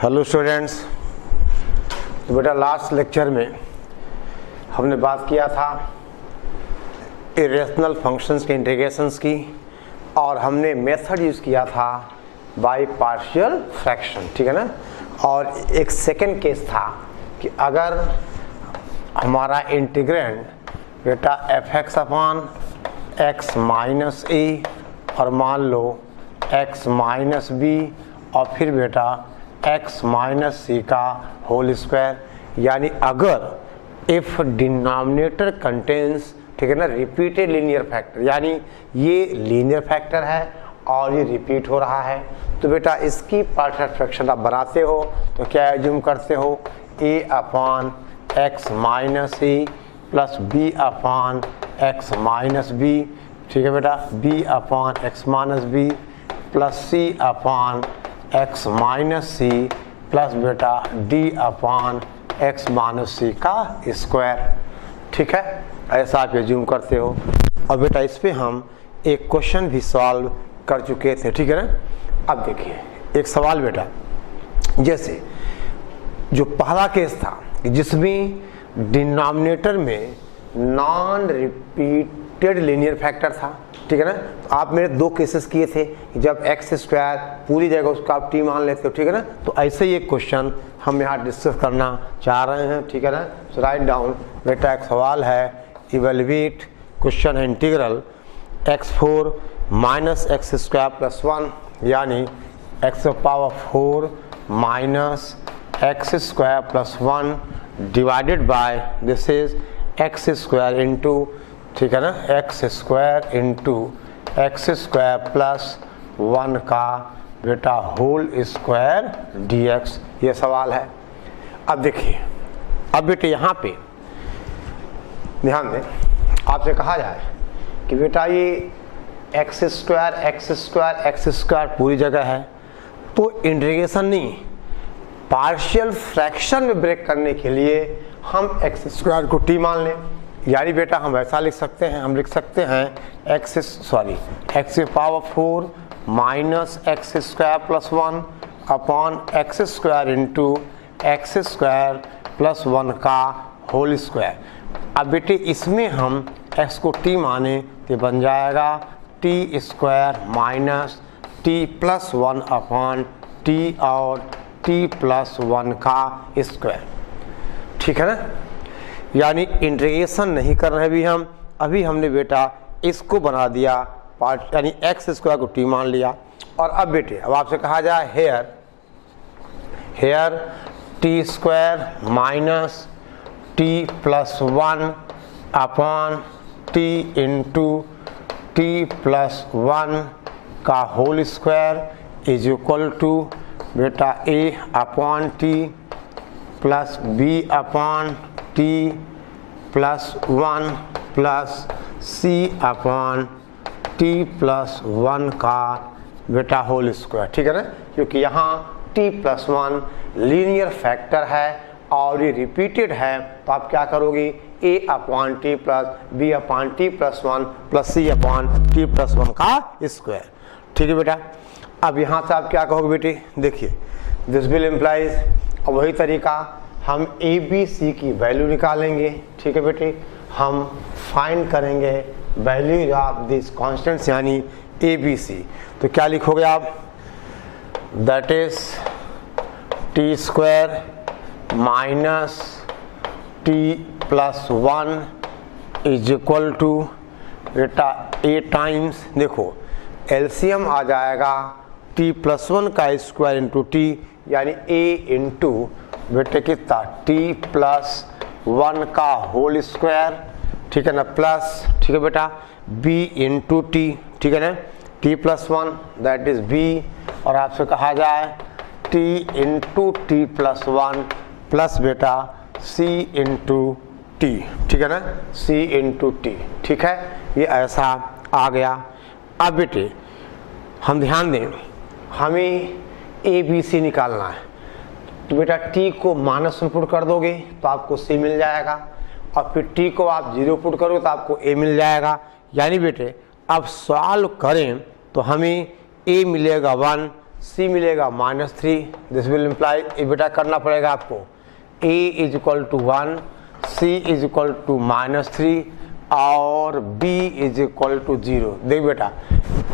Hello students. तो बेटा last lecture में हमने बात किया था इरेशनल फंक्शंस के इंटीग्रेशंस की और हमने मेथड यूज़ किया था बाय पार्शियल फ्रैक्शन, ठीक है ना। और एक सेकंड केस था कि अगर हमारा इंटीग्रेंड बेटा fx अपॉन x माइनस ए और मान लो x माइनस बी और फिर बेटा x माइनस सी का होल स्क्वायर, यानी अगर इफ डिनोमिनेटर कंटेन्स, ठीक है ना, रिपीटेड लीनियर फैक्टर, यानी ये लीनियर फैक्टर है और ये रिपीट हो रहा है, तो बेटा इसकी पार्शियल फ्रैक्शन आप बनाते हो तो क्या एज्यूम करते हो, a upon x minus A plus b upon x minus B, ठीक है बेटा, b upon x minus B plus c upon x minus C plus बेटा d upon x minus C का स्क्वायर, ठीक है। ऐसा आप एज्यूम करते हो। और बेटा इस पे हम एक क्वेश्चन भी सॉल्व कर चुके थे, ठीक है ना। अब देखिए एक सवाल बेटा, जैसे जो पहला केस था जिसमें डिनोमिनेटर में नॉन रिपीटेड लीनियर फैक्टर था, ठीक है ना। तो आप मेरे दो केसेस किए थे, जब एक्स स्क्वायर पूरी जगह उसको आप टी मान लेते हो, ठीक है ना। तो ऐसे ही एक क्वेश्चन हम यहाँ डिस्कस करना चाह रहे हैं, ठीक है ना। सो राइट डाउन बेटा, एक सवाल है, इवेलुएट क्वेश्चन है integral x4 minus x square plus 1, यानी x power 4 minus x square plus 1 divided by this is x square into, ठीक है ना, x square into X square plus 1 का बेटा होल स्क्वायर dx, ये सवाल है। अब देखिए, अब बेटे यहाँ पे ध्यान दें, आपसे कहा जाए कि बेटा ये एक्स स्क्वायर पूरी जगह है, तो इंटीग्रेशन नहीं, पार्शियल फ्रैक्शन में ब्रेक करने के लिए हम एक्स स्क्वायर को टी मान लें, यानी बेटा हम ऐसा लिख सकते हैं, हम लिख सकते हैं x power 4 minus x square plus 1 upon X square into X square plus 1 का होल स्क्वायर। अब बेटे इसमें हम x को t माने तो बन जाएगा T square minus T plus 1 upon T और टी प्लस 1 का स्क्वायर, ठीक है ना। यानी इंटीग्रेशन नहीं कर रहे भी हम, अभी हमने बेटा इसको बना दिया पार्ट, यानी एक्स स्क्वायर को टी मान लिया। और अब बेटे अब आपसे कहा जाए here T square minus T plus 1 upon T into T plus 1 का whole square is equal to बेटा a upon T plus b upon T plus 1 plus c upon T plus 1 का बेटा होल स्क्वायर, ठीक है ना। क्योंकि यहाँ t plus 1 linear factor है और ये रिपीटेड है, तो आप क्या करोगे, a upon T plus b upon T plus 1 plus c upon T plus 1 का स्क्वायर, ठीक है बेटा। अब यहाँ से आप क्या कहोगे बेटे, देखिए दिस विल इम्प्लाइज, और वही तरीका हम ए बी सी की वैल्यू निकालेंगे, ठीक है बेटे। हम फाइंड करेंगे वैल्यूज ऑफ दिस कॉन्स्टेंट्स, यानी ए बी सी। तो क्या लिखोगे आप, that is T square minus T plus 1 is equal to बेटा ए टाइम्स, देखो एलसीएम आ जाएगा टी प्लस 1 का स्क्वायर इंटू टी, यानी ए इंटू बेटे कितना टी प्लस 1 का होल स्क्वायर, ठीक है ना, प्लस, ठीक है बेटा बी इंटू टी, ठीक है ना, T plus 1 that is B, और आपसे कहा जाए T into T plus 1 plus बेटा सी इंटू टी, ठीक है ना, सी इंटू टी, ठीक है, ये ऐसा आ गया। अब बेटे हम ध्यान दें, हमें ए बी सी निकालना है, तो बेटा t को माइनस में पुट कर दोगे तो आपको c मिल जाएगा, और फिर t को आप 0 पुट करोगे तो आपको a मिल जाएगा। यानी बेटे अब सॉल्व करें तो हमें a मिलेगा 1, c मिलेगा -3, दिस विल इम्प्लाई, ये बेटा करना पड़ेगा आपको, a is equal to 1, c is equal to -3 और b इज इक्वल टू 0। देख बेटा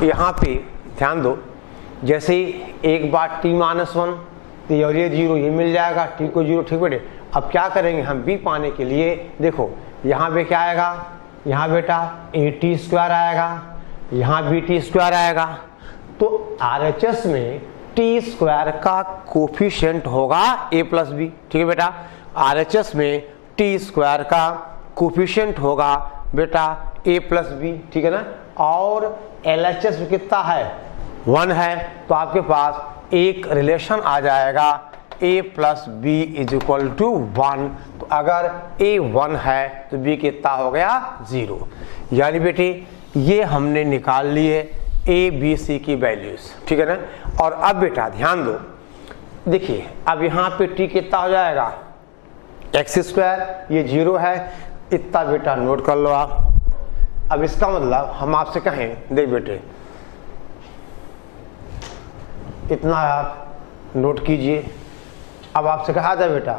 यहाँ पे ध्यान दो, जैसे एक बार t-1 तो और ये 0 ये मिल जाएगा, t को 0, ठीक बेटे। अब क्या करेंगे हम b पाने के लिए, देखो यहाँ पे क्या आएगा, यहाँ बेटा at² आएगा, यहाँ bt² आएगा, तो RHS में t² का कोफिशिएंट होगा a प्लस बी, ठीक है बेटा। RHS में t² का कोफिशिएंट होगा बेटा a प्लस बी, ठीक है ना। और LHS में कितना है, 1 है, तो आपके पास एक रिलेशन आ जाएगा a plus B is equal to 1। तो अगर a 1 है तो b कितना हो गया, 0। यानी बेटी ये हमने निकाल लिए a b c की वैल्यूज, ठीक है ना। और अब बेटा ध्यान दो, देखिए अब यहाँ पे t कितना हो जाएगा, x², ये 0 है, इतना बेटा नोट कर लो आप। अब इसका मतलब हम आपसे कहें, देख बेटे इतना आप नोट कीजिए। अब आपसे कहा जाए बेटा,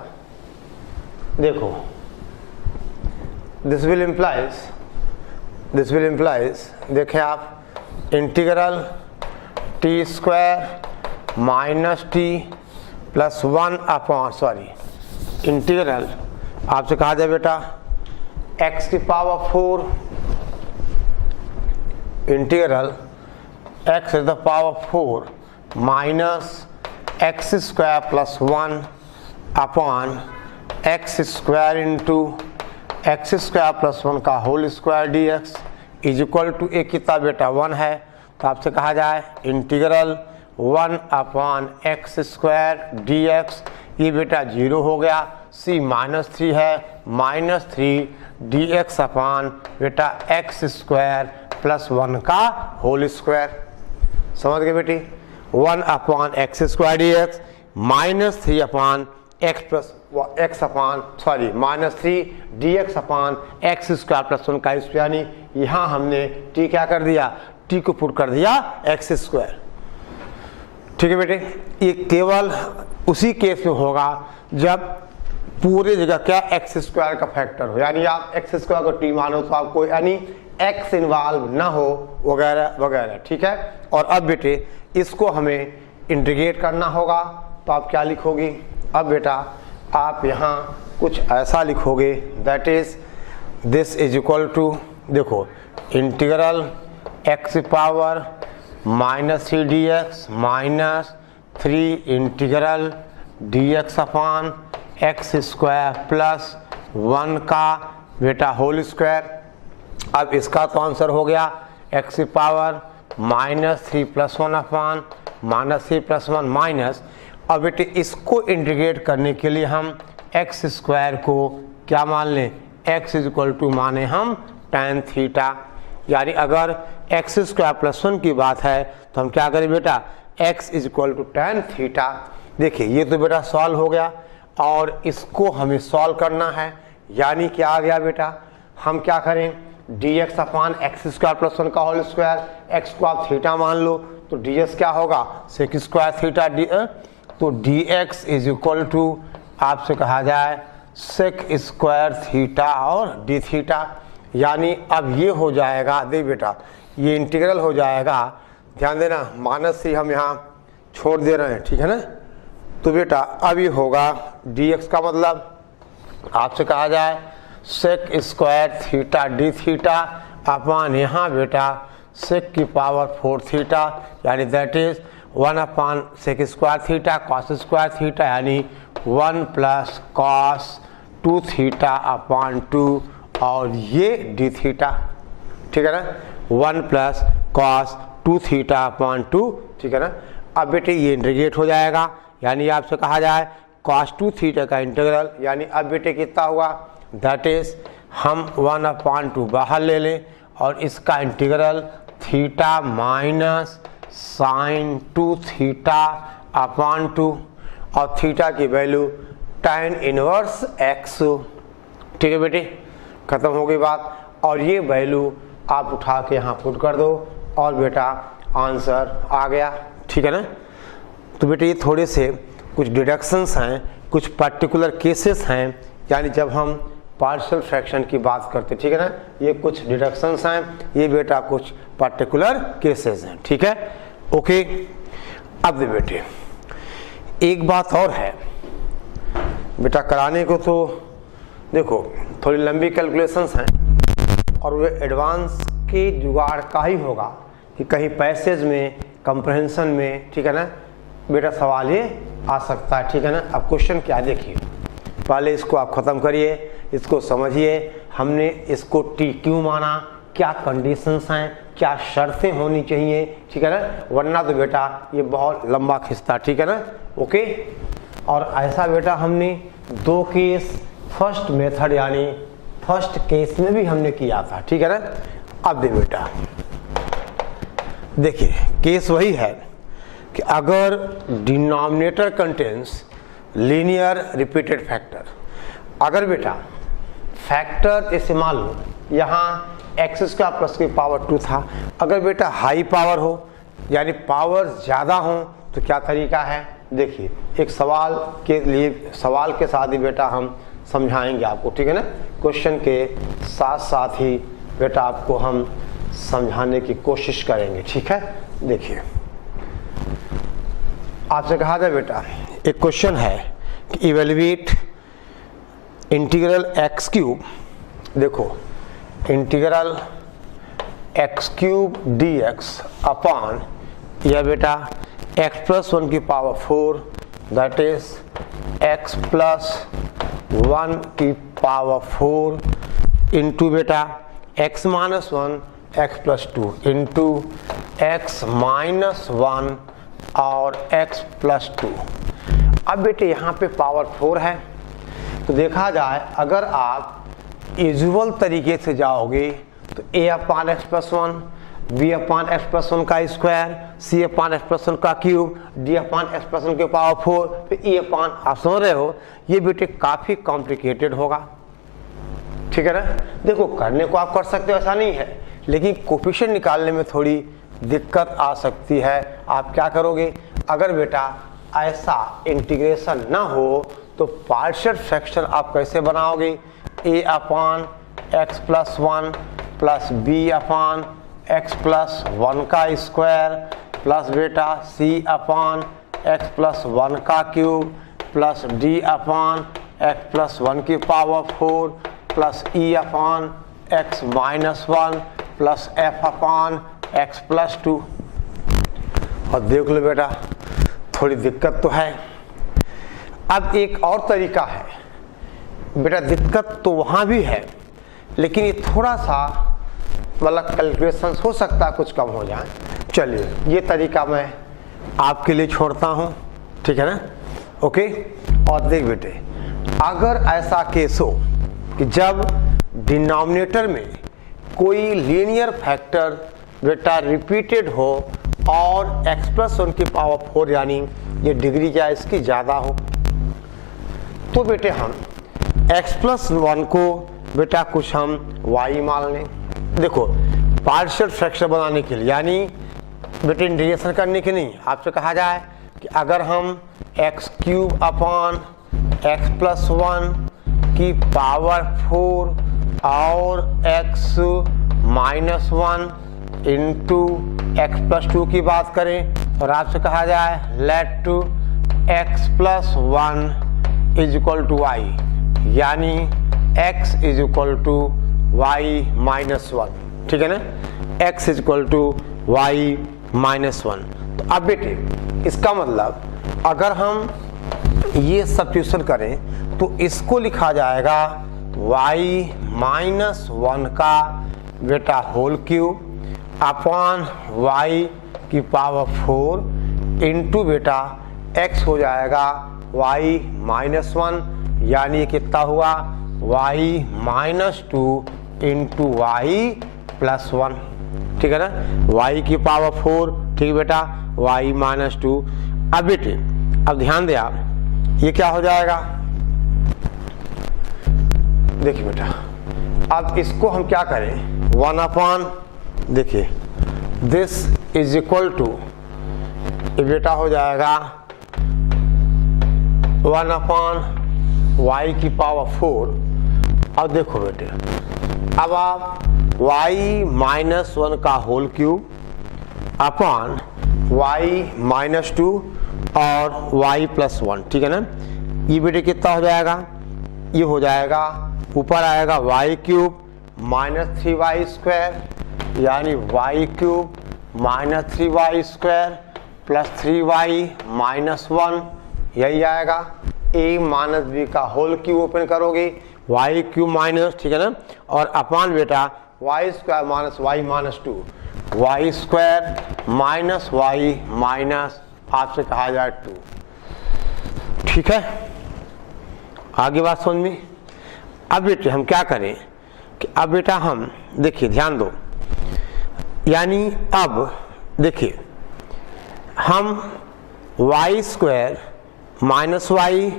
देखो दिस विल इम्प्लाइज, देखें आप, integral t² minus t plus 1 upon, sorry integral आपसे कहा जाए बेटा x की power 4 integral x is the power 4 minus x² plus 1 upon x² into x² plus 1 का whole square dx is equal to, एक कितना बेटा 1 है, तो आपसे कहा जाए इंटीग्रल 1 अपॉन x² dx, ये बेटा 0 हो गया, c -3 है, -3 dx अपॉन बेटा x² प्लस 1 का होल स्क्वायर, समझ गए बेटी। 1 upon x² dx -3 upon x upon -3 dx upon x² plus 1 का स्क्वायर, यानी यहाँ हमने t क्या कर दिया, t को पुट कर दिया x², ठीक है बेटे। ये केवल उसी केस में होगा जब पूरे जगह क्या x² का फैक्टर हो, यानी आप x² को t मानो तो आपको यानी x इन्वॉल्व ना हो वगैरह वगैरह, ठीक है। और अब बेटे इसको हमें इंटीग्रेट करना होगा, तो आप क्या लिखोगे, अब बेटा आप यहाँ कुछ ऐसा लिखोगे, that is this is equal to, देखो integral x power -3 dx -3 integral dx upon x² plus 1 का बेटा होल स्क्वायर। अब इसका तो आंसर हो गया x power -3 plus 1 upon -3 plus 1 minus. अब बेटे इसको इंटीग्रेट करने के लिए हम x² को क्या मान लें, x इज इक्वल टू माने हम tan थीटा, यानी अगर x² प्लस 1 की बात है तो हम क्या करें बेटा, x is equal to tan theta. देखिए ये तो बेटा सॉल्व हो गया, और इसको हमें सॉल्व करना है, यानी क्या आ गया बेटा, हम क्या करें, dx अपॉन x² प्लस 1 का होल स्क्वायर, x को आप थीटा मान लो तो ds क्या होगा, sec² थीटा, तो dx इज इक्वल टू आपसे कहा जाए sec² थीटा और d थीटा। यानी अब ये हो जाएगा, देख बेटा ये इंटीग्रल हो जाएगा, ध्यान देना -3 हम यहाँ छोड़ दे रहे हैं, ठीक है ना। तो बेटा अब ये होगा dx का मतलब आपसे कहा जाए sec² theta d theta upon यहाँ बेटा sec की पावर 4 थीटा, यानी that is 1 upon sec² theta cos² theta, यानी 1 प्लस cos 2 थीटा अपॉन 2 और ये d थीटा, ठीक है ना, 1 प्लस cos 2 थीटा अपॉन 2, ठीक है ना। अब बेटे ये इंटीग्रेट हो जाएगा, यानी आपसे कहा जाए cos 2 थीटा का इंटीग्रल, यानी अब बेटे कितना हुआ, दैट इज हम 1 अपॉन 2 बाहर ले लें और इसका integral theta minus sine 2 theta upon 2 और थीटा की वैल्यू tan इनवर्स x, ठीक है बेटे, खत्म हो गई बात। और ये वैल्यू आप उठा के यहाँ पुट कर दो और बेटा आंसर आ गया, ठीक है ना। तो बेटे ये थोड़े से कुछ डिडक्शंस हैं, कुछ पर्टिकुलर केसेस हैं, यानी जब हम पार्शियल फ्रैक्शन की बात करते, ठीक है ना, ये कुछ डिडक्शंस हैं, ये बेटा कुछ पर्टिकुलर केसेस हैं, ठीक है, ओके। अब दे बेटे एक बात और है बेटा, कराने को तो देखो थोड़ी लंबी कैलकुलेशंस हैं और वे एडवांस के जुगाड़ का ही होगा कि कहीं पैसेज में, कंप्रहेंशन में, ठीक है ना बेटा, सवाल ये आ सकता है, ठीक है ना। अब क्वेश्चन क्या देखिए, पहले इसको आप खत्म करिए, इसको समझिए, हमने इसको टी क्यों माना, क्या कंडीशंस हैं, क्या शर्तें होनी चाहिए, ठीक है ना, वरना तो बेटा ये बहुत लंबा खिंचता, ठीक है ना, ओके। और ऐसा बेटा हमने 2 केस फर्स्ट मेथड यानी फर्स्ट केस में भी हमने किया था, ठीक है ना। अब दे बेटा देखिए केस वही है कि अगर denominator contains linear repeated factor, अगर बेटा फैक्टर जैसे मान लो यहाँ x² प्लस की पावर 2 था, अगर बेटा हाई पावर हो यानी पावर ज़्यादा हो तो क्या तरीका है, देखिए एक सवाल के लिए, सवाल के साथ ही बेटा हम समझाएंगे आपको, ठीक है ना, क्वेश्चन के साथ साथ ही बेटा आपको हम समझाने की कोशिश करेंगे, ठीक है। देखिए आपसे कहा जाए बेटा एक क्वेश्चन है कि इवेल्युएट इंटीग्रल x³ देखो इंटीग्रल x³ dx अपॉन यह बेटा x+1 की पावर 4 दैट इज x+1 की पावर 4 इंटू बेटा x-1 x+2 इंटू x-1 और x+2। अब बेटे यहाँ पे पावर 4 है, तो देखा जाए अगर आप यूजुअल तरीके से जाओगे तो a/x+1 b/x+1 का स्क्वायर c/x+1 का क्यूब d/x+1 के पावर 4 फिर e/, आप समझ रहे हो, ये बेटे काफ़ी कॉम्प्लिकेटेड होगा, ठीक है ना। देखो करने को आप कर सकते हो, ऐसा नहीं है, लेकिन कोफिशिएंट निकालने में थोड़ी दिक्कत आ सकती है। आप क्या करोगे, अगर बेटा ऐसा इंटीग्रेशन ना हो तो पार्शियल फ्रैक्शन आप कैसे बनाओगे, a/x+1 प्लस b/x+1 का स्क्वायर प्लस बेटा c/x+1 का क्यूब प्लस d/x+1 की power 4 plus e/x-1 plus f/x+2। और देख लो बेटा थोड़ी दिक्कत तो है। अब एक और तरीका है बेटा, दिक्कत तो वहाँ भी है लेकिन ये थोड़ा सा मतलब कैलकुलेशन हो सकता है कुछ कम हो जाए। चलिए ये तरीका मैं आपके लिए छोड़ता हूँ, ठीक है ना, ओके। और देख बेटे अगर ऐसा केस हो कि जब डिनोमिनेटर में कोई लीनियर फैक्टर बेटा रिपीटेड हो और x+1 की पावर 4 यानी ये डिग्री क्या इसकी ज़्यादा हो, तो बेटे हम x+1 को बेटा कुछ हम y मान लें। देखो पार्शियल फ्रैक्शन बनाने के लिए यानी बेटे इंटीग्रेशन करने के नहीं, आपसे कहा जाए कि अगर हम x³ अपॉन x+1 की पावर 4 और x-1 इंटू x+2 की बात करें और आपसे कहा जाए let to x+1 is equal to y यानी x is equal to y-1, ठीक है ना, x is equal to y-1। तो अब बेटे इसका मतलब अगर हम ये सब्स्टिट्यूशन करें तो इसको लिखा जाएगा y-1 का बेटा होल क्यूब अपॉन y की पावर 4 इंटू बेटा x हो जाएगा y-1 यानी कितना हुआ y-2 इंटू y+1, ठीक है ना, y की पावर 4, ठीक बेटा y-2। अब बेटे अब ध्यान दे आप, ये क्या हो जाएगा, देखिए बेटा अब इसको हम क्या करें 1 अपॉन, देखिए दिस इज इक्वल टू, ये बेटा हो जाएगा 1/y की पावर 4। अब देखो बेटे, अब आप y माइनस 1 का होल क्यूब अपॉन y - 2 और y प्लस 1, ठीक है ना। ये बेटे कितना हो जाएगा, ये हो जाएगा ऊपर आएगा y cube minus 3y square, यानी y cube minus 3y square plus 3y minus 1, यही आएगा। a माइनस b का होल क्यूब ओपन करोगे y क्यूब माइनस, ठीक है ना, और अपान बेटा y square minus y minus 2, y square minus y minus आपसे कहा जाए 2, ठीक है। आगे बात समझ में। अब बेटे हम क्या करें कि अब बेटा हम देखिए, ध्यान दो, यानी अब देखिए हम y square minus y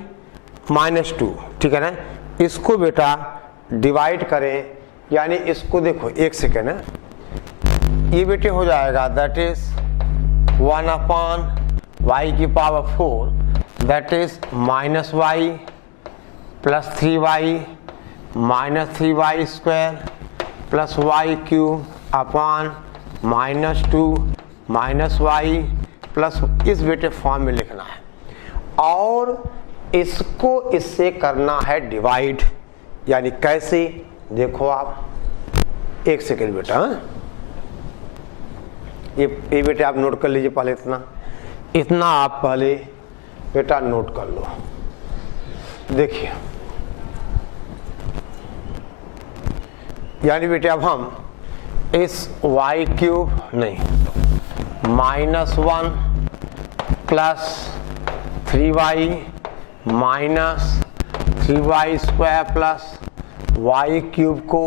minus 2, ठीक है ना, इसको बेटा डिवाइड करें, यानी इसको देखो, एक सेकेंड है, ये बेटे हो जाएगा दैट इज 1/y की power 4, that is minus y plus 3y minus 3y square plus y cube upon minus 2 minus y plus, इस बेटे फॉर्म में लिखना है और इसको इससे करना है डिवाइड, यानी कैसे, देखो आप, एक सेकेंड बेटा, ये बेटे आप नोट कर लीजिए पहले, इतना आप पहले बेटा नोट कर लो। देखिए, यानी बेटे अब हम इस y क्यूब नहीं minus 1 plus 3y minus 3y square plus y cube को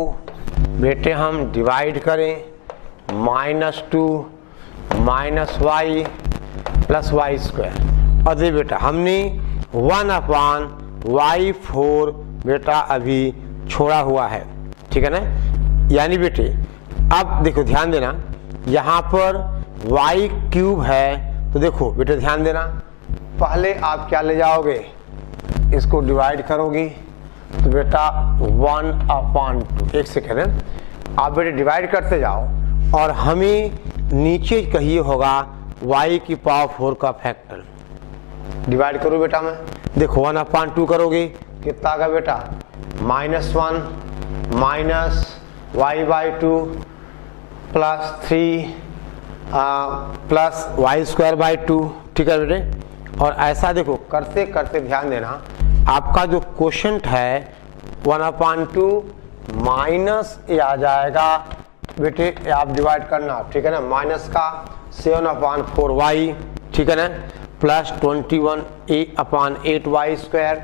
बेटे हम डिवाइड करें minus 2 minus y plus y square, और ये बेटा हमने 1/y4 बेटा अभी छोड़ा हुआ है, ठीक है ना। यानी बेटे अब देखो, ध्यान देना, यहाँ पर y क्यूब है, तो देखो बेटे ध्यान देना, पहले आप क्या ले जाओगे, इसको डिवाइड करोगे तो बेटा 1/2, एक सेकेंड है, आप बेटे डिवाइड करते जाओ और हमें नीचे कहिए होगा y की पावर 4 का फैक्टर। डिवाइड करो बेटा, मैं देखो 1/2 करोगे कितना आएगा बेटा, -1 minus y/2 plus 3 plus y²/2, ठीक है बेटे। और ऐसा देखो करते करते ध्यान देना, आपका जो क्वोशंट है 1/2 माइनस ये आ जाएगा बेटे, आप डिवाइड करना, ठीक है ना, माइनस का 7/4y, ठीक है ना, प्लस 21/8y²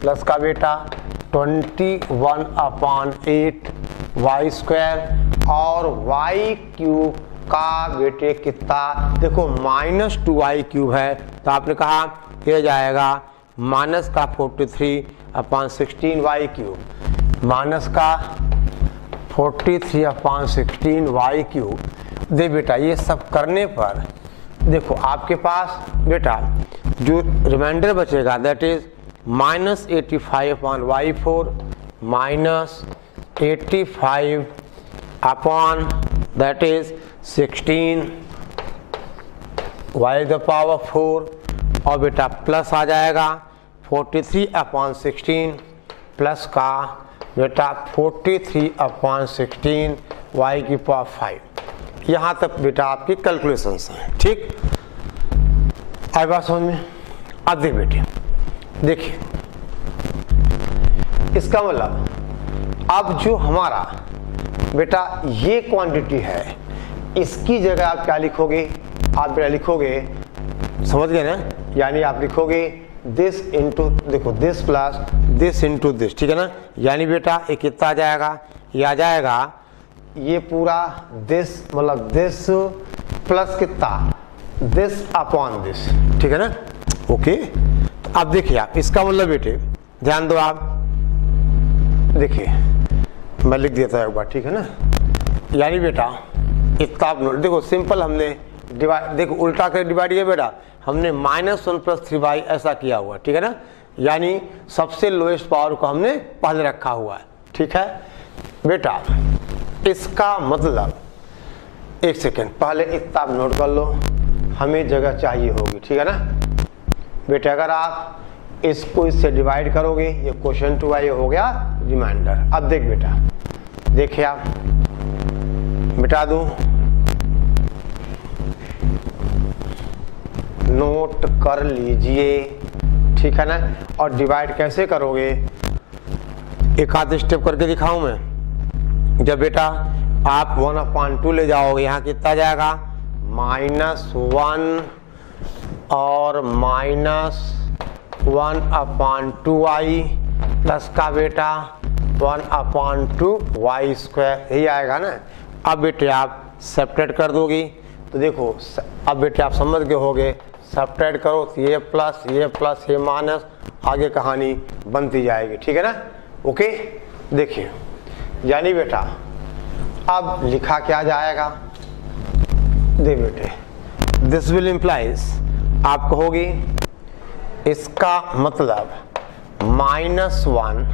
प्लस का बेटा 21/8y² और y क्यूब का बेटे कितना, देखो -2y³ है, तो आपने कहा ये जाएगा माइनस का 43/16y³ माइनस का 43/16y³। दे बेटा ये सब करने पर देखो आपके पास बेटा जो रिमाइंडर बचेगा that is -85/y4 -85 upon that is 16y⁴ और बेटा प्लस आ जाएगा 43/16 प्लस का बेटा 43/16y⁵। यहाँ तक बेटा आपकी कैलकुलेशंस हैं, ठीक। आई बात समझ में। अब देख बेटे, देखिए इसका मतलब अब जो हमारा बेटा ये क्वांटिटी है, इसकी जगह आप क्या लिखोगे, आप बेटा लिखोगे, समझ गए ना, यानी आप लिखोगे दिस इंटू, देखो this plus this into this, ठीक है ना। यानी बेटा ये कितना आ जाएगा, ये आ जाएगा ये पूरा दिस, मतलब दिस प्लस कितना, दिस अपॉन दिस, ठीक है ना। ओके, तो अब देखिए आप, इसका मतलब बेटे ध्यान दो आप, देखिए मैं लिख देता हूँ एक बार, ठीक है ना। यानी बेटा इतना आप देखो सिंपल, हमने डिवाइड, देखो उल्टा कर डिवाइड किया बेटा, हमने -1 + 3y ऐसा किया हुआ, ठीक है ना। यानी सबसे लोएस्ट पावर को हमने पहले रखा हुआ है। ठीक है बेटा, इसका मतलब एक सेकेंड पहले इतना आप नोट कर लो, हमें जगह चाहिए होगी। ठीक है ना बेटा, अगर आप इसको इससे डिवाइड करोगे ये क्वेश्चन 2 ये हो गया रिमाइंडर। अब देख बेटा, देखिए आप मिटा दूं, नोट कर लीजिए। ठीक है ना, और डिवाइड कैसे करोगे एक आध स्टेप करके दिखाऊं मैं। जब बेटा आप 1/2 ले जाओगे, यहाँ कितना जाएगा -1 और -1/2i प्लस का बेटा 1/2y², यही आएगा ना। अब बेटे आप सेपरेट कर दोगी तो देखो, अब बेटे आप समझ गए होगे, सेपरेट करो तो ये प्लस ये माइनस, आगे कहानी बनती जाएगी। ठीक है ना, ओके। देखिए यानी बेटा अब लिखा क्या जाएगा, देख बेटे, दिस विल इम्प्लाइज, आप कहोगी इसका मतलब -1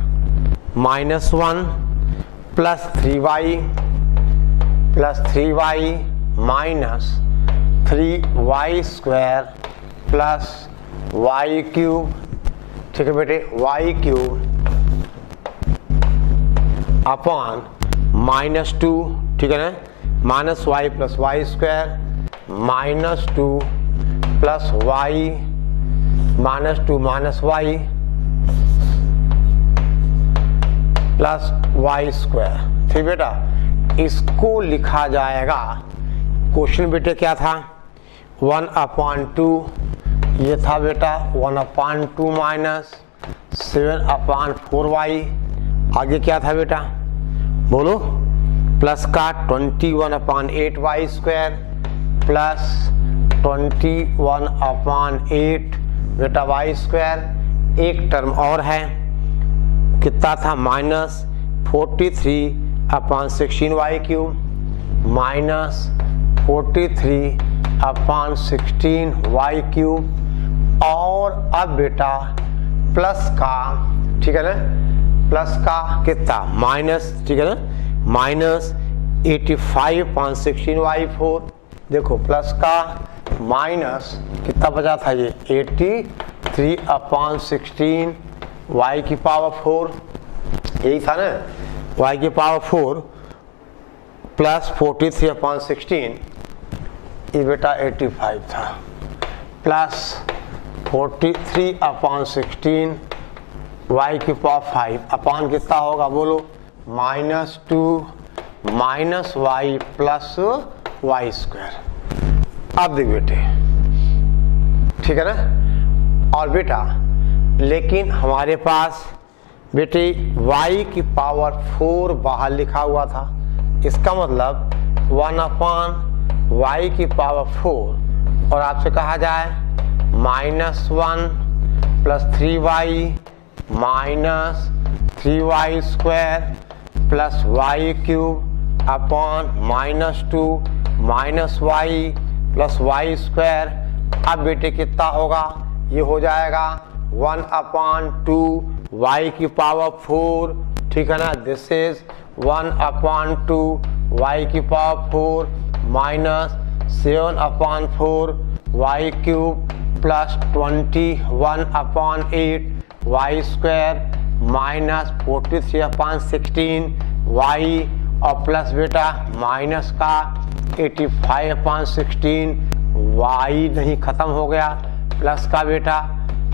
plus 3y minus 3y² plus y³ ठीक है बेटे, y³ अपॉन -2, ठीक है ना, -y plus y² -2 plus y -2 -y plus y²। ठीक बेटा, इसको लिखा जाएगा, क्वेश्चन बेटे क्या था 1/2, ये था बेटा 1/2 माइनस 7/4y, आगे क्या था बेटा बोलो, प्लस का 21/8y² प्लस 21/8 बेटा y², एक टर्म और है, कितना था -43/16y³ माइनस 43/16y³, और अब बेटा प्लस का, ठीक है ना, प्लस का कितना माइनस, ठीक है ना, -85/16y4, देखो प्लस का माइनस कितना बचा था, ये 83/16y⁴, यही था ना, y⁴ प्लस 43/16, ये बेटा 85 था, प्लस 43/16 y⁵ अपान कितना होगा बोलो, -2 y प्लस y²। अब देख बेटे, ठीक है ना, और बेटा लेकिन हमारे पास बेटे y⁴ बाहर लिखा हुआ था, इसका मतलब 1/y⁴, और आपसे कहा जाए -1 plus 3y minus 3y² plus y³ upon -2 y plus y²। अब बेटे कितना होगा, ये हो जाएगा 1/2 y⁴, ठीक है ना, this is 1/2 y⁴ minus 7/4 y³ plus 21/8 y² minus 43/16 y, और प्लस बेटा माइनस का 85/16 y नहीं खत्म हो गया, प्लस का बेटा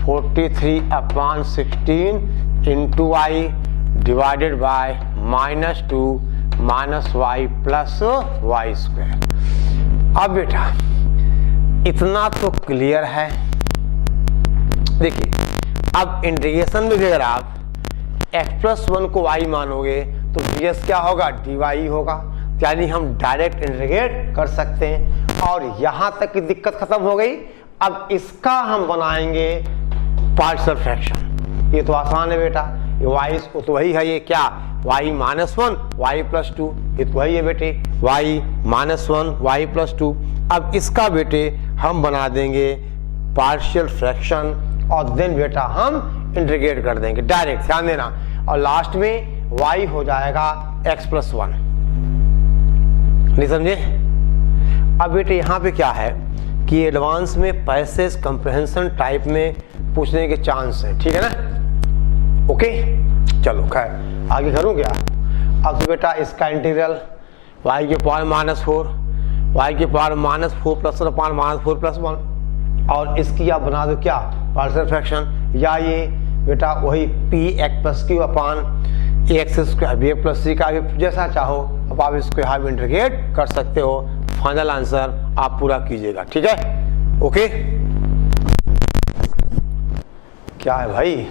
43/16 into y divided by -2 y plus y²। अब बेटा इतना तो क्लियर है। देखिए अब इंटीग्रेशन में भी अगर आप x+1 को y मानोगे तो ds क्या होगा, dy होगा, यानी हम डायरेक्ट इंटीग्रेट कर सकते हैं। और यहाँ तक की दिक्कत खत्म हो गई। अब इसका हम बनाएंगे पार्शियल फ्रैक्शन। ये तो आसान है बेटा, ये y तो वही है, ये क्या y -1 y + 2, ये तो वही है बेटे y -1 y + 2। अब इसका बेटे हम बना देंगे पार्शियल फ्रैक्शन, और देन बेटा हम इंटीग्रेट कर देंगे डायरेक्ट, ध्यान देना, और लास्ट में y हो जाएगा x+1। नहीं समझे? अब बेटे यहाँ पे क्या है कि एडवांस में पैसेज कंप्रहेंशन टाइप में पूछने के चांस हैं, ठीक है ना? ओके, चलो खैर आगे करूँ क्या? अब तो बेटा इसका इंटीग्रल y की पावर -4, y की पावर -4 प्लस -4 प्लस 1, और इसकी आप बना दो क्या, पार्शियल फ्रैक्शन, या ये बेटा वही px+q अपान ax² bx प्लस c का भी जैसा चाहो अब आप इसको यहाँ भी इंटीग्रेट कर सकते हो। फाइनल आंसर आप पूरा कीजिएगा, ठीक है? ओके, क्या है भाई,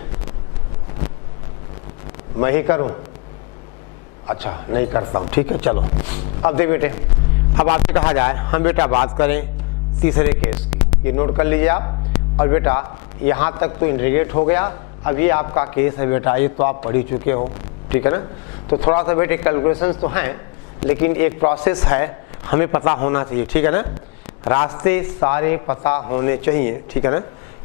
मैं ही करूं? अच्छा नहीं करता हूं, ठीक है। चलो अब देख बेटे, अब आपसे कहा जाए हम बेटा बात करें तीसरे केस की, ये नोट कर लीजिए आप। और बेटा यहाँ तक तो इंटीग्रेट हो गया, अब ये आपका केस है बेटा, ये तो आप पढ़ ही चुके हो, ठीक है ना? तो थोड़ा सा बेटे कैलकुलेशंस तो हैं, लेकिन एक प्रोसेस है, हमें पता होना चाहिए, ठीक है ना? रास्ते सारे पता होने चाहिए, ठीक है ना?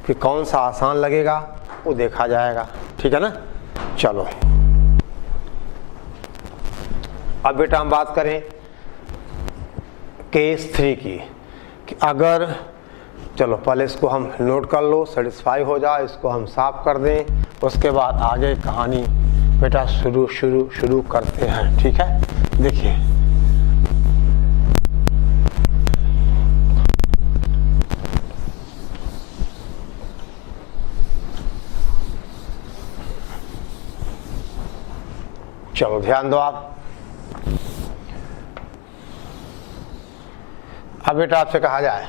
कि कौन सा आसान लगेगा वो देखा जाएगा, ठीक है ना? चलो अब बेटा हम बात करें केस 3 की, कि अगर, चलो पहले इसको हम नोट कर लो, सेटिस्फाई हो जाए, इसको हम साफ कर दें, उसके बाद आगे कहानी बेटा शुरू करते हैं, ठीक है? देखिए चलो ध्यान दो आप। अब बेटा आपसे कहा जाए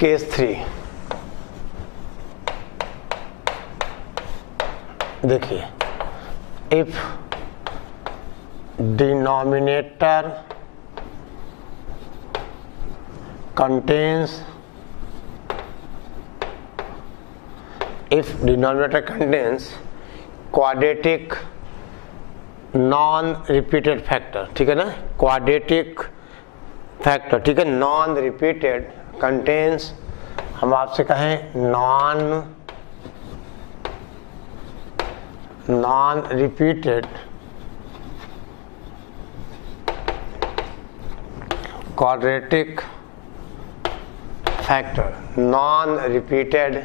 केस 3, देखिए, if denominator contains quadratic non repeated factor, ठीक है ना? क्वाड्रेटिक फैक्टर, ठीक है? नॉन रिपीटेड कंटेन्स, हम आपसे कहें non repeated quadratic factor, non repeated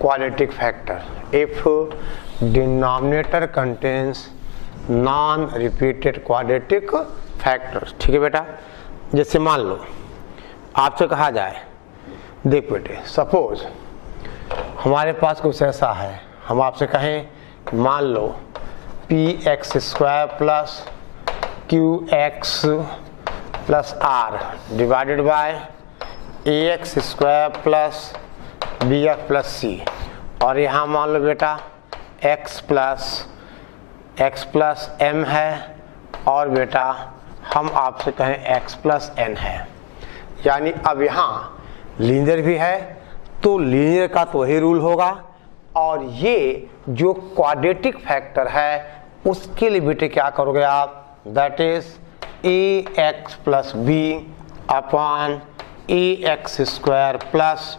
quadratic factor if denominator contains non repeated quadratic factors, ठीक है बेटा? जैसे मान लो आपसे कहा जाए, देख बेटे, सपोज हमारे पास कुछ ऐसा है, हम आपसे कहें मान लो px² plus qx plus r divided by ax² plus bx plus c, और यहाँ मान लो बेटा x प्लस m है, और बेटा हम आपसे कहें x प्लस n है। यानी अब यहाँ लीनियर भी है, तो लीनियर का तो वही रूल होगा, और ये जो क्वाड्रेटिक फैक्टर है उसके लिए बेटे क्या करोगे आप, that is ax plus b upon ax² plus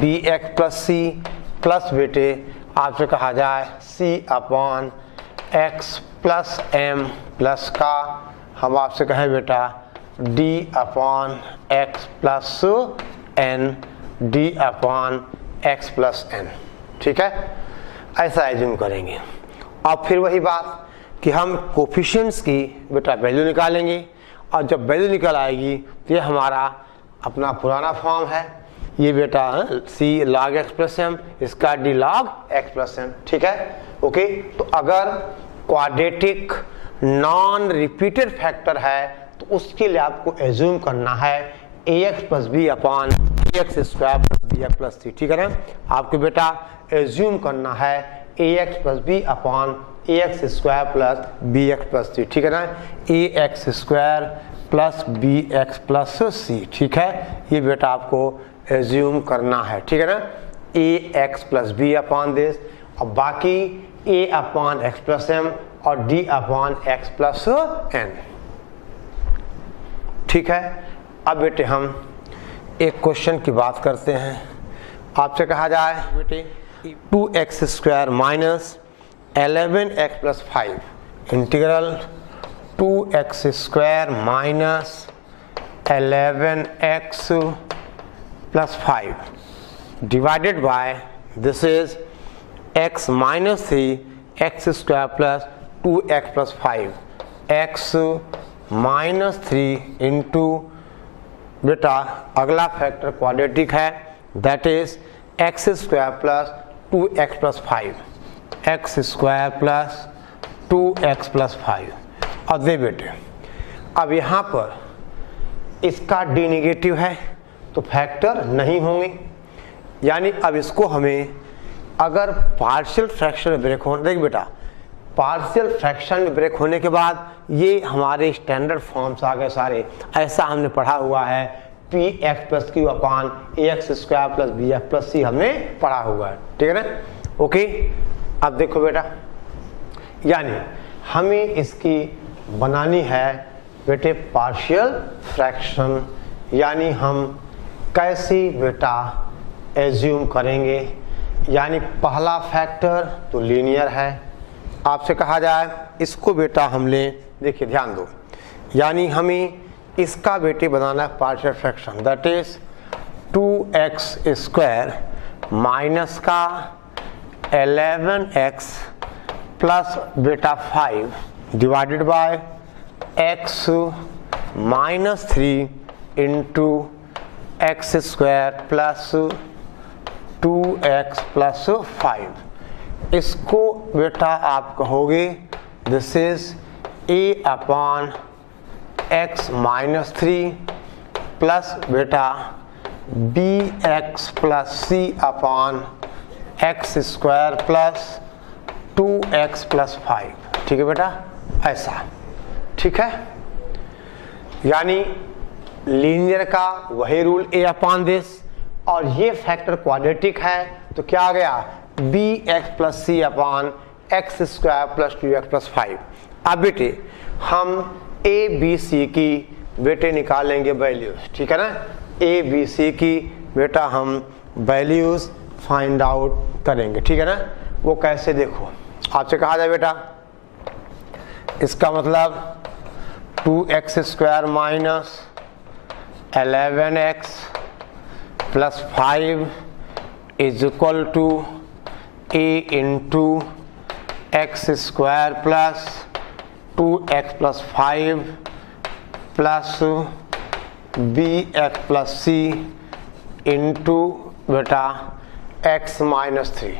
bx plus c plus बेटे आपसे कहा जाए c upon x plus m plus का हम आपसे कहें बेटा d upon x plus n, d upon x plus n, ठीक है? ऐसा एज्यूम करेंगे। अब फिर वही बात कि हम कोफिशिएंट्स की बेटा वैल्यू निकालेंगे, और जब वैल्यू निकल आएगी तो ये हमारा अपना पुराना फॉर्म है, ये बेटा c log x plus m, इसका d log x plus m, ठीक है? ओके, तो अगर क्वाड्रेटिक नॉन रिपीटेड फैक्टर है तो उसके लिए आपको एज्यूम करना है ax plus b upon ax² plus bx plus c, ठीक है ना? आपको बेटा एज्यूम करना है ax plus b upon ax² plus bx plus c, ठीक है ना? ax² plus bx plus c, ठीक है? ये बेटा आपको एज्यूम करना है, ठीक है ना? ax plus b upon this, और बाकी a upon x plus m और d upon x plus n, ठीक है? अब बेटे हम एक क्वेश्चन की बात करते हैं। आपसे कहा जाए बेटे 2x square minus 11x plus 5 integral 2x square minus 11x plus 5 divided by this is x minus 3 x square plus 2x plus 5 x minus 3 into बेटा अगला फैक्टर क्वाड्रेटिक है that is x square plus 2x plus 5 x square plus 2x plus 5। अब दे बेटे अब यहाँ पर इसका D negative है तो फैक्टर नहीं होंगे, यानी अब इसको हमें अगर पार्शियल फ्रैक्शन में ब्रेक होने, देख बेटा पार्शियल फ्रैक्शन में ब्रेक होने के बाद ये हमारे स्टैंडर्ड फॉर्म्स आ गए सारे, ऐसा हमने पढ़ा हुआ है P X plus Q upon A X square plus B X plus C हमने पढ़ा हुआ है, ठीक है ना। ओके अब देखो बेटा यानी हमें इसकी बनानी है बेटे पार्शियल फ्रैक्शन, यानी हम कैसे बेटा एज्यूम करेंगे, यानी पहला फैक्टर तो लीनियर है, आपसे कहा जाए इसको बेटा हमने देखिए ध्यान दो, यानी हमें इसका बेटे बनाना है partial fraction that is 2x square minus का 11x प्लस बेटा 5 divided by x minus 3 into X square plus 2x plus 5। इसको बेटा आप कहोगे this is a upon x minus 3 plus बेटा bx plus c upon X square plus 2x plus 5, ठीक है बेटा ऐसा, ठीक है। यानी लीनियर का वही रूल a अपॉन दिस, और ये फैक्टर क्वाड्रेटिक है तो क्या आ गया bx plus c upon X square plus 2x plus 5। अब बेटे हम a b c की बेटे निकालेंगे वैल्यूज, ठीक है ना, a b c की बेटा हम वैल्यूज फाइंड आउट करेंगे, ठीक है ना। वो कैसे देखो आपसे कहा जाए बेटा इसका मतलब 2x square minus 11x plus 5 is equal to a into X square plus 2x plus 5 प्लस bx प्लस c इंटू बेटा x माइनस 3,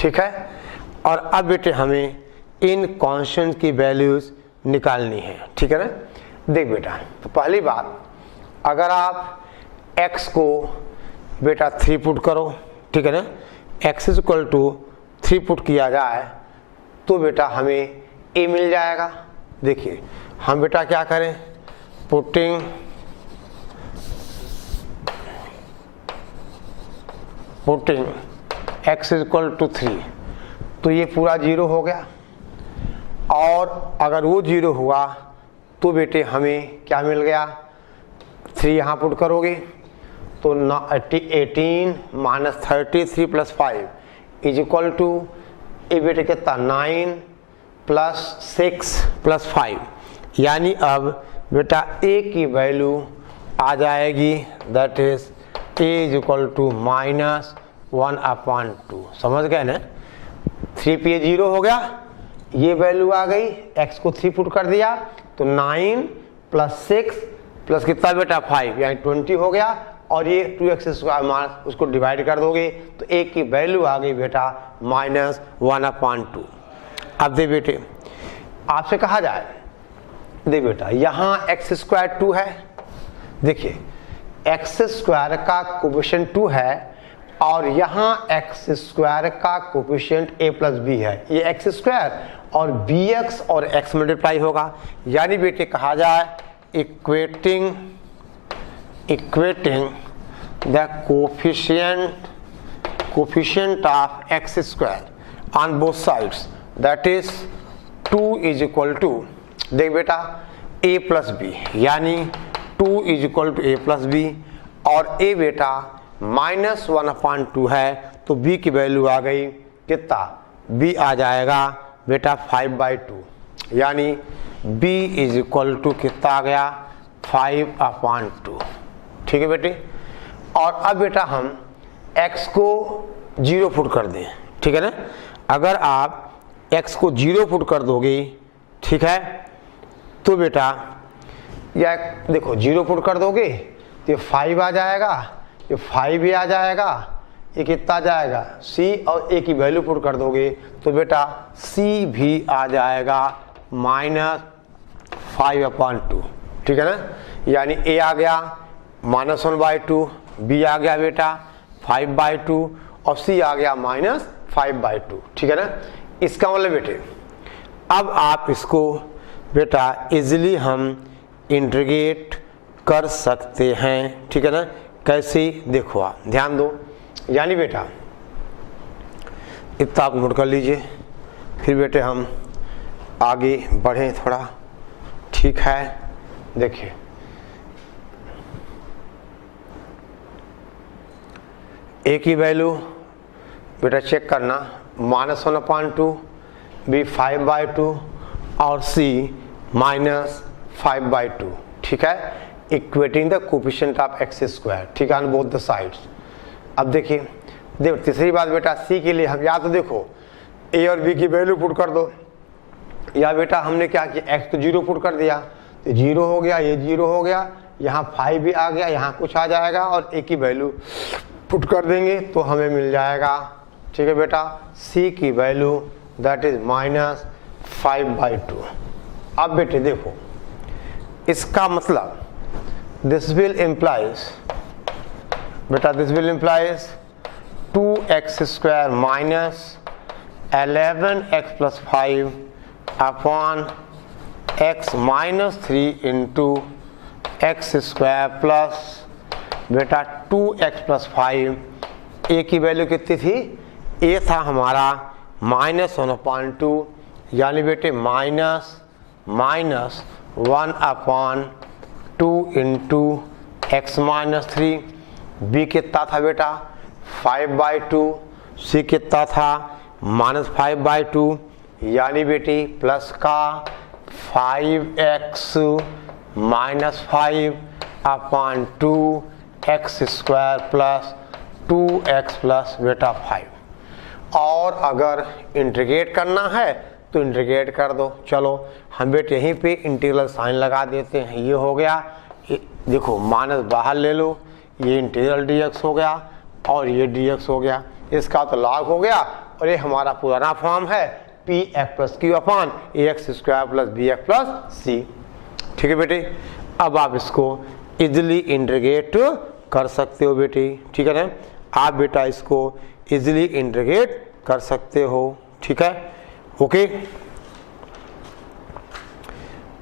ठीक है। और अब बेटे हमें इन कांस्टेंट की वैल्यूज निकालनी है, ठीक है ना। देख बेटा तो पहली बात अगर आप x को बेटा 3 पुट करो, ठीक है ना, x is equal to 3 put किया जाए तो बेटा हमें a मिल जाएगा। देखिए हम बेटा क्या करें putting x is equal to 3 तो ये पूरा 0 हो गया, और अगर वो 0 हुआ तो बेटे हमें क्या मिल गया 3 यहाँ पुट करोगे तो 18 minus 33 plus 5 is equal to ए बेटे कितना 9 प्लस 6 प्लस 5, यानी अब बेटा a की वैल्यू आ जाएगी that is a is equal to minus 1/2। समझ गए ना, 3 पे 0 हो गया, ये वैल्यू आ गई, x को 3 पुट कर दिया तो 9 प्लस 6 प्लस कितना बेटा 5 यानी 20 हो गया, और ये 2x स्क्वायर माइनस उसको डिवाइड कर दोगे तो a की वैल्यू आ गई बेटा माइनस 1/2। अब दे बेटे आपसे कहा जाए दे बेटा यहाँ x स्क्वायर 2 है, देखिए x स्क्वायर का कोफिशिएंट 2 है और यहाँ x स्क्वायर का कोफिशिएंट a प्लस b है, ये x स्क्वायर और bx और x मल्टीप्लाई होगा, यानी बेटे कहा जाए equating the coefficient of x square on both sides that is 2 is equal to, देख बेटा a प्लस बी, यानी 2 is equal to a plus B, और a बेटा -1/2 है तो b की वैल्यू आ गई कितना, b आ जाएगा बेटा 5/2, यानी b इज इक्वल टू कितना आ गया 5/2। ठीक है बेटे। और अब बेटा हम x को 0 पुट कर दें, ठीक है ना। अगर आप x को 0 पुट कर दोगे, ठीक है, तो बेटा या देखो 0 पुट कर दोगे तो ये 5 आ जाएगा, ये 5 भी आ जाएगा, ये कितना आ जाएगा c, और a की वैल्यू पुट कर दोगे तो बेटा c भी आ जाएगा -5/2। ठीक है ना, यानी a आ गया -1/2, b आ गया बेटा 5/2 और c आ गया -5/2। ठीक है ना। इसका मतलब बेटे अब आप इसको बेटा इजीली हम इंटीग्रेट कर सकते हैं। ठीक है ना, कैसे देखो आप ध्यान दो, यानी बेटा इतना आप नोट कर लीजिए, फिर बेटे हम आगे बढ़ें थोड़ा। ठीक है, देखिए a की वैल्यू बेटा चेक करना -1/2, b 5/2 और c -5/2। ठीक है, equating the coefficient of x square, ठीक है, ऑन बोथ द साइड्स। अब देखिए तीसरी बात बेटा c के लिए हम या तो देखो a और b की वैल्यू पुट कर दो, या बेटा हमने क्या किया x को 0 पुट कर दिया तो 0 हो गया, ये 0 हो गया, यहाँ 5 भी आ गया, यहाँ कुछ आ जाएगा, और a की वैल्यू पुट कर देंगे तो हमें मिल जाएगा। ठीक है बेटा, c की वैल्यू दैट इज -5/2। अब बेटे देखो इसका मतलब दिस विल इम्प्लाइज बेटा 2x² -11x + 5 upon x -3 into x² plus बेटा 2x + 5। a की वैल्यू कितनी थी, a था हमारा -1/2, यानी बेटे -1/2 इंटू x -3। b कितना था बेटा 5/2, c कितना था -5/2, यानी बेटी प्लस का 5x - 5/2 x² plus 2x plus बेटा 5। और अगर इंटीग्रेट करना है तो इंटीग्रेट कर दो। चलो हम बेटे यहीं पे इंटीग्रल साइन लगा देते हैं, ये हो गया, देखो माइनस बाहर ले लो, ये इंटीग्रल dx हो गया और ये dx हो गया, इसका तो log हो गया, और ये हमारा पुराना फॉर्म है px + q अपान ax² + bx + c। ठीक है बेटे, अब आप इसको इजिली इंटीग्रेट कर सकते हो बेटे। ठीक है ना, आप बेटा इसको इजिली इंटीग्रेट कर सकते हो। ठीक है, ओके।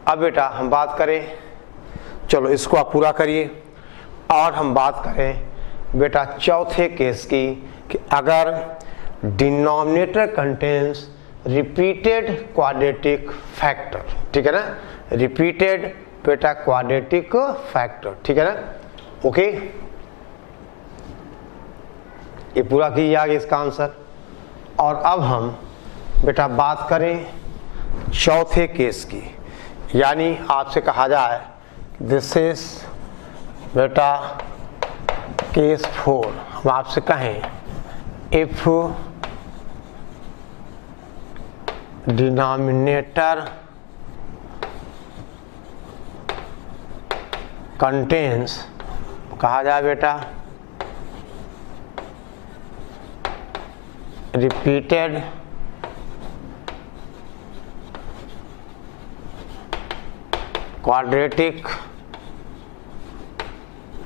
अब बेटा हम बात करें, चलो इसको आप पूरा करिए, और हम बात करें बेटा चौथे केस की कि अगर denominator contains repeated quadratic factor. ठीक है ना, रिपीटेड बेटा क्वाड्रेटिक फैक्टर। ठीक है ना, ओके। ये पूरा किया गया इसका आंसर। और अब हम बेटा बात करें चौथे केस की, यानी आपसे कहा जाए दिस इज बेटा केस 4। हम आपसे कहें इफ डिनोमिनेटर कंटेन्स, कहा जाए बेटा repeated quadratic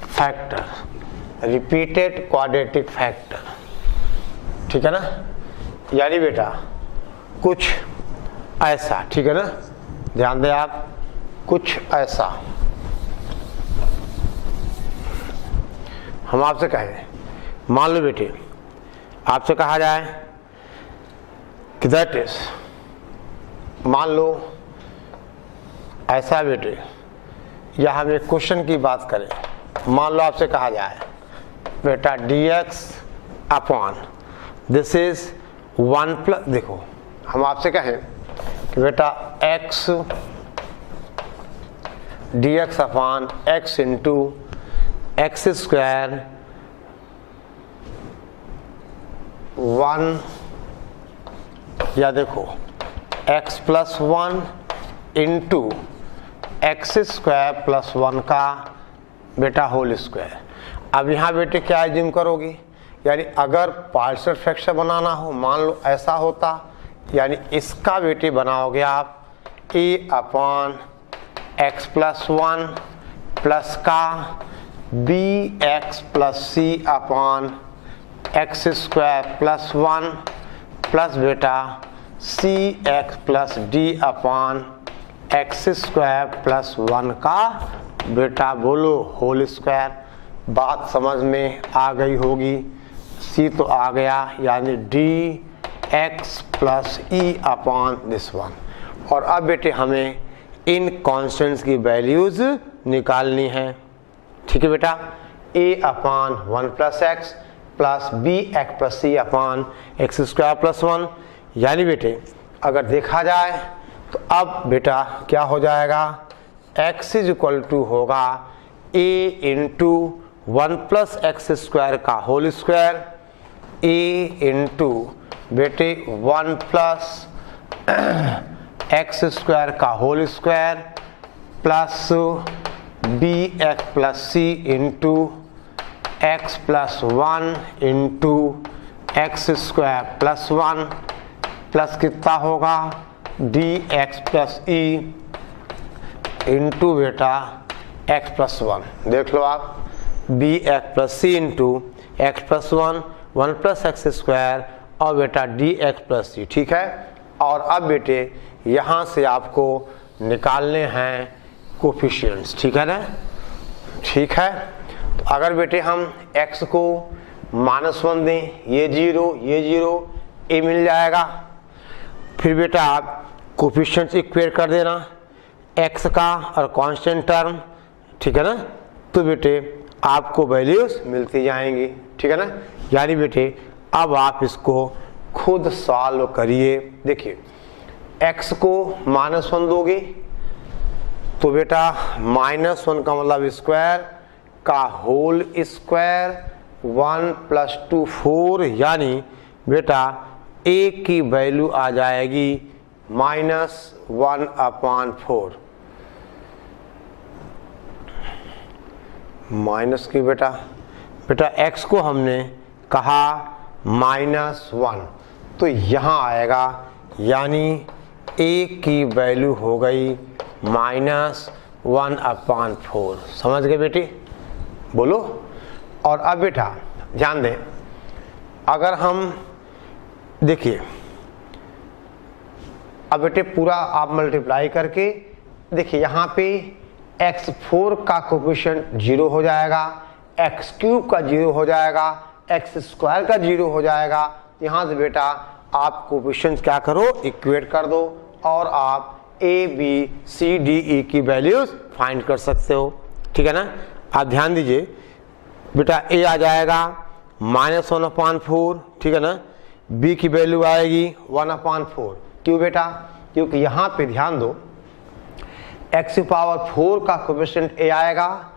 factor, repeated quadratic factor. ठीक है ना, यानी बेटा कुछ ऐसा। ठीक है ना, ध्यान दें आप, कुछ ऐसा हम आपसे कहें, मान लो बेटे आपसे कहा जाए कि दैट इज, मान लो ऐसा बेटे, या हम एक क्वेश्चन की बात करें, मान लो आपसे कहा जाए बेटा dx upon this is 1 plus, देखो हम आपसे कहें कि बेटा x dx upon x into X square 1, या देखो x plus 1 into X square plus 1 का बेटा होल स्क्वायर। अब यहाँ बेटे क्या एज्यूम करोगी, यानी अगर पार्शियल फ्रैक्शन बनाना हो, मान लो ऐसा होता, यानी इसका बेटे बनाओगे आप a upon X plus 1 plus का B X plus C upon X square plus 1 plus बेटा C X plus D upon X square plus 1 का बेटा बोलो होल स्क्वायर। बात समझ में आ गई होगी, सी तो आ गया, यानी D X plus E upon this one. और अब बेटे हमें इन कॉन्स्टेंट्स की वैल्यूज निकालनी है, ठीक है बेटा। A upon 1 plus X plus B X plus C upon X square plus 1, यानी बेटे अगर देखा जाए तो अब बेटा क्या हो जाएगा, x इज इक्वल टू होगा a into 1 plus X square का होल स्क्वायर, a इंटू बेटे 1 प्लस एक्स स्क्वायर का whole square plus B X plus C into X plus 1 into X square plus 1 plus कितना होगा D X plus E into बेटा X plus 1। देख लो आप, B X plus C into X plus 1 plus X square और बेटा D X plus सी, ठीक है। और अब बेटे यहाँ से आपको निकालने हैं कोफिशिएंट्स, ठीक है ना, ठीक है। तो अगर बेटे हम x को -1 दें, ये 0 a मिल जाएगा। फिर बेटा आप कोफिशिएंट्स इक्वेट कर देना x का और कांस्टेंट टर्म, ठीक है ना, तो बेटे आपको वैल्यूज मिलती जाएंगी, ठीक है ना। यानी बेटे अब आप इसको खुद सॉल्व करिए। देखिए x को -1 दोगे तो बेटा -1 का मतलब स्क्वायर का होल स्क्वायर 1 + 2 4, यानी बेटा a की वैल्यू आ जाएगी -1/4 माइनस की बेटा x को हमने कहा -1, तो यहाँ आएगा, यानी a की वैल्यू हो गई -1/4। समझ गए बेटी, बोलो। और अब बेटा ध्यान दें, अगर हम देखिए अब बेटे पूरा आप मल्टीप्लाई करके देखिए, यहाँ पे x4 का कोफिशिएंट 0 हो जाएगा, x³ का 0 हो जाएगा, x² का 0 हो जाएगा। यहाँ से बेटा आप कोफिशिएंट क्या करो, इक्वेट कर दो और आप a b c d e की वैल्यूज फाइंड कर सकते हो, ठीक है ना। आप ध्यान दीजिए बेटा, a आ जाएगा -1/4, ठीक है ना, b की वैल्यू आएगी 1/4। क्यों बेटा, क्योंकि यहाँ पे ध्यान दो x⁴ का कोफिशिएंट a आएगा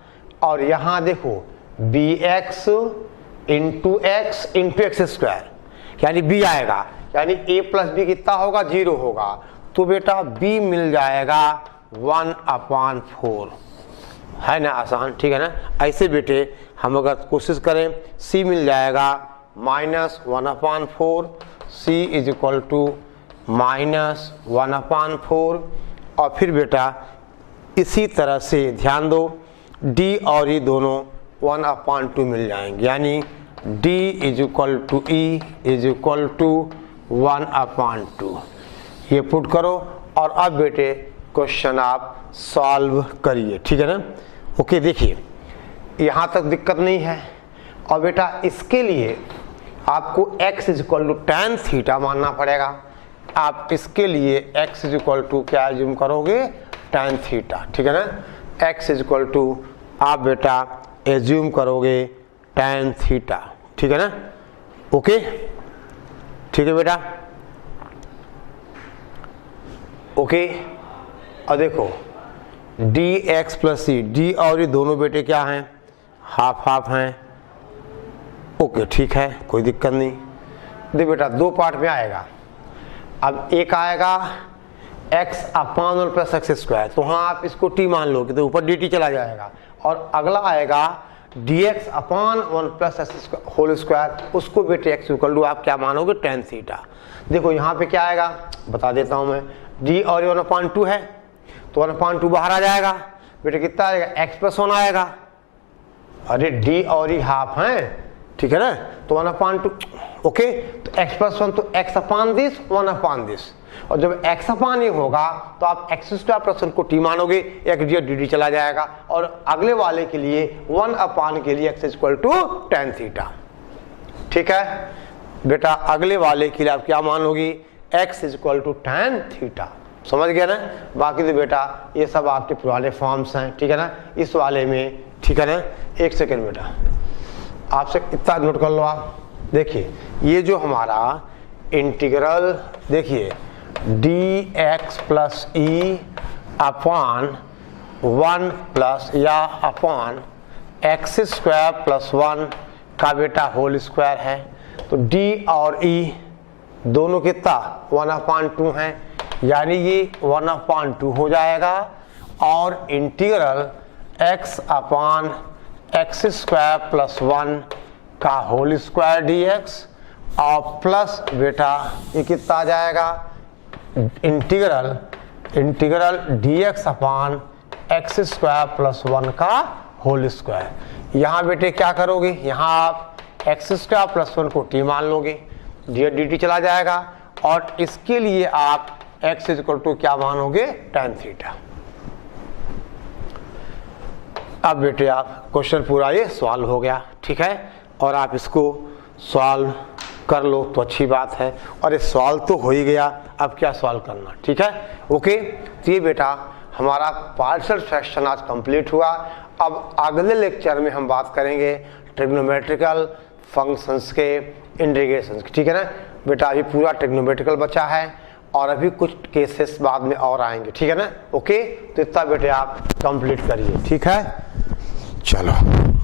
और यहाँ देखो bx इंटू x स्क्वायर, यानी b आएगा, यानी a प्लस b कितना होगा, 0 होगा, तो बेटा b मिल जाएगा 1/4, है ना, आसान, ठीक है ना। ऐसे बेटे हम अगर कोशिश करें c मिल जाएगा -1/4, c इज इक्वल टू -1/4। और फिर बेटा इसी तरह से ध्यान दो d और e दोनों 1/2 मिल जाएंगे, यानी d is equal to e is equal to 1/2। ये पुट करो और अब बेटे क्वेश्चन आप सॉल्व करिए, ठीक है ना। ओके, देखिए यहाँ तक दिक्कत नहीं है। और बेटा इसके लिए आपको x is equal to tan theta मानना पड़ेगा। आप इसके लिए x इज इक्वल टू क्या एज्यूम करोगे, tan थीटा, ठीक है ना। x इज इक्वल टू आप बेटा एज्यूम करोगे tan थीटा, ठीक है ना, ओके, ठीक है बेटा, ओके। और देखो dx प्लस सी, डी और ये दोनों बेटे क्या हैं, हाफ हाफ हैं, ओके ठीक है, कोई दिक्कत नहीं। देख बेटा दो पार्ट में आएगा, अब एक आएगा x अपान 1 प्लस एक्स स्क्वायर, तो हाँ आप इसको t मान लोगे तो ऊपर dt चला जाएगा, और अगला आएगा dx अपान 1 प्लस एक्स होल स्क्वायर, उसको बेटे x इक्वल टू आप क्या मानोगे, tan थीटा। देखो यहाँ पे क्या आएगा बता देता हूँ मैं, d और 1/2 है तो 1/2 बाहर आ जाएगा, बेटे कितना आएगा, x प्लस 1 आएगा, अरे d और ही हाफ हैं, ठीक है ना, तो 1/2, ओके, तो x प्लस 1 तो x अपान दिस 1/this, और जब x अपान ये होगा तो आप x स्क्वायर प्लस 1 को t मानोगे, एक डी चला जाएगा, और अगले वाले के लिए 1/, के लिए x equal to tan theta, ठीक है बेटा। अगले वाले के लिए आप क्या मानोगे, x equal to tan theta, समझ गया ना। बाकी तो बेटा ये सब आपके पुराने फॉर्म्स हैं, ठीक है ना, इस वाले में, ठीक है ना। एक सेकेंड बेटा आपसे इतना नोट कर लो आप, देखिए ये जो हमारा इंटीग्रल, देखिए dx प्लस ई अपान 1 प्लस या अपान एक्स स्क्वायर प्लस 1 का बेटा होल स्क्वायर है, तो d और e दोनों कितना 1/2 हैं, यानी ये 1/2 हो जाएगा, और इंटीग्रल x अपान एक्स स्क्वायर प्लस 1 का होल स्क्वायर dx, और प्लस बेटा ये कितना आ जाएगा, इंटीग्रल dx अपान एक्स स्क्वायर प्लस 1 का होल स्क्वायर। यहाँ बेटे क्या करोगे, यहाँ आप एक्स स्क्वायर प्लस 1 को t मान लोगे, dt चला जाएगा, और इसके लिए आप x इक्वल टू क्या मानोगे, tan थीटा। अब बेटे आप क्वेश्चन पूरा ये सॉल्व हो गया, ठीक है, और आप इसको सॉल्व कर लो तो अच्छी बात है, और ये सॉल्व तो हो ही गया, अब क्या सॉल्व करना, ठीक है, ओके। तो ये बेटा हमारा पार्शियल फ्रैक्शन आज कंप्लीट हुआ। अब अगले लेक्चर में हम बात करेंगे ट्रिग्नोमेट्रिकल फंक्शंस के इंटीग्रेशन की, ठीक है ना बेटा। अभी पूरा ट्रिग्नोमेट्रिकल बचा है, और अभी कुछ केसेस बाद में और आएंगे, ठीक है ना, ओके। तो इतना बेटे आप कंप्लीट करिए, ठीक है, चलो।